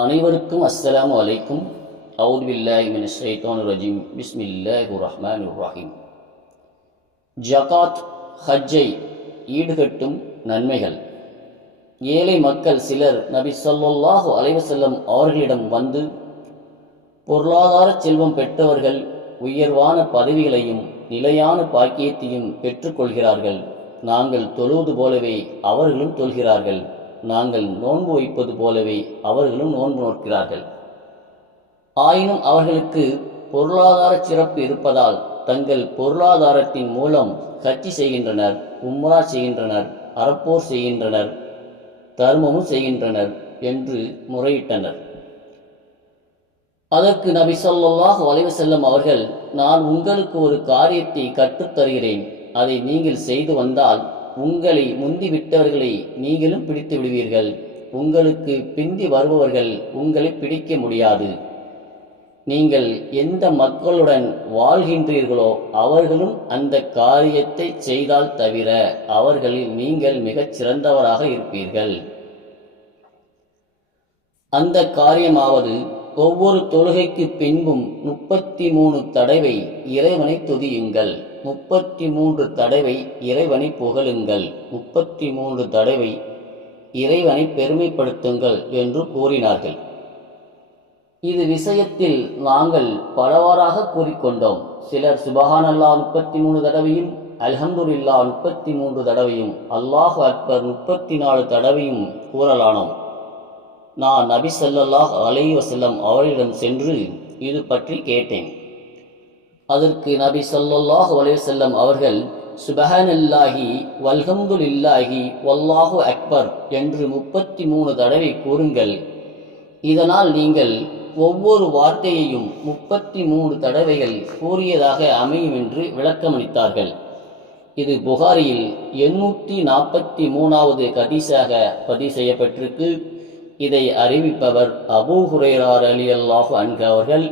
அனைவருக்கும் அஸ்ஸலாமு அலைக்கும். அவுது பில்லாஹி ஷைத்தான் ரஜீம். பிஸ்மில்லாஹி ரஹ்மான் ரஹீம் ஜகாத் ஹஜ்ஜை ஈடுகட்டும் நன்மைகள். ஏழை மக்கள் சிலர் நபி ஸல்லல்லாஹு அலைவசல்லம் அவர்களிடம் வந்து பொருளாதார செல்வம் பெற்றவர்கள் உயர்வான பதவிகளையும் நிலையான பாக்கியத்தையும் பெற்றுக்கொள்கிறார்கள். நாங்கள் தொழுவது போலவே அவர்களும் தொல்கிறார்கள் நாங்கள் நோன்பு வைப்பது போலவே அவர்களும் நோன்பு நோக்கிறார்கள். ஆயினும் அவர்களுக்கு பொருளாதார சிறப்பு இருப்பதால் தங்கள் பொருளாதாரத்தின் மூலம் கட்சி செய்கின்றனர் உம்ரா செய்கின்றனர் அறப்போர் செய்கின்றனர் தர்மமும் செய்கின்றனர் என்று முறையிட்டனர். அதற்கு நபி ஸல்லல்லாஹு வளைவு செல்லும் அவர்கள் நான் உங்களுக்கு ஒரு காரியத்தை கற்றுத்தருகிறேன் அதை நீங்கள் செய்து வந்தால் உங்களை முந்தி விட்டவர்களை நீங்களும் பிடித்து விடுவீர்கள். உங்களுக்கு பிந்தி வருபவர்கள் உங்களை பிடிக்க முடியாது. நீங்கள் எந்த மக்களுடன் வாழ்கின்றீர்களோ அவர்களும் அந்த காரியத்தை செய்தால் தவிர அவர்களில் நீங்கள் மிகச் சிறந்தவராக இருப்பீர்கள். அந்த காரியமாவது ஒவ்வொரு தொழுகைக்கு பின்பும் முப்பத்தி மூணு தடவை இறைவனை துதியுங்கள். முப்பத்தி மூன்று தடவை இறைவனை புகழுங்கள். முப்பத்தி மூன்று தடவை இறைவனை பெருமைப்படுத்துங்கள் என்று கூறினார்கள். இது விஷயத்தில் நாங்கள் பலவாறாக கூறிக்கொண்டோம். சிலர் சுபஹான் அல்லா முப்பத்தி மூணு தடவையும் அல்ஹம்துலில்லா முப்பத்தி மூன்று தடவையும் அல்லாஹு அக்பர் முப்பத்தி நாலு தடவையும் கூறலானோம். நான் நபி ஸல்லல்லாஹு அலைஹி வஸல்லம் அவர்களிடம் சென்று இது பற்றி கேட்டேன். அதற்கு நபி ஸல்லல்லாஹு அலைஹி வஸல்லம் அவர்கள் சுபஹானல்லாஹி வல்ஹம்துலில்லாஹி வல்லாஹு அக்பர் என்று முப்பத்தி மூணு தடவை கூறுங்கள். இதனால் நீங்கள் ஒவ்வொரு வார்த்தையையும் முப்பத்தி மூணு தடவைகள் கூறியதாக அமையும் என்று விளக்கமளித்தார்கள். இது புகாரியில் எண்ணூற்றி நாற்பத்தி மூணாவது கதீசாக பதிவு செய்யப்பட்டிருக்கு. இதை அறிவிப்பவர் அபூ ஹுரேரார் அலி அல்லாஹு அன்கு அவர்கள்.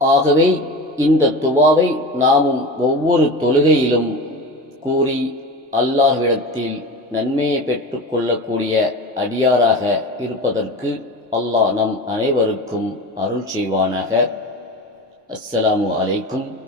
ஆகவே இந்த துவாவை நாமும் ஒவ்வொரு தொழுகையிலும் கூறி அல்லாஹ்விடத்தில் நன்மையை பெற்றுக்கொள்ளக்கூடிய அடியாராக இருப்பதற்கு அல்லாஹ் நம் அனைவருக்கும் அருள் செய்வானாக. அஸ்ஸலாமு அலைக்கும்.